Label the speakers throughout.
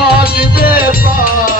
Speaker 1: pode beber.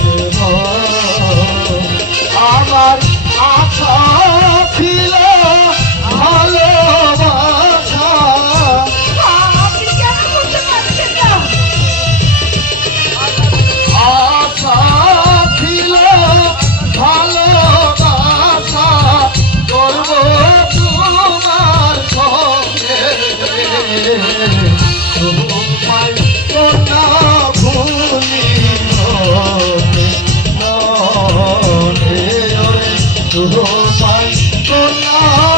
Speaker 1: না রে। তোমায় কন্যা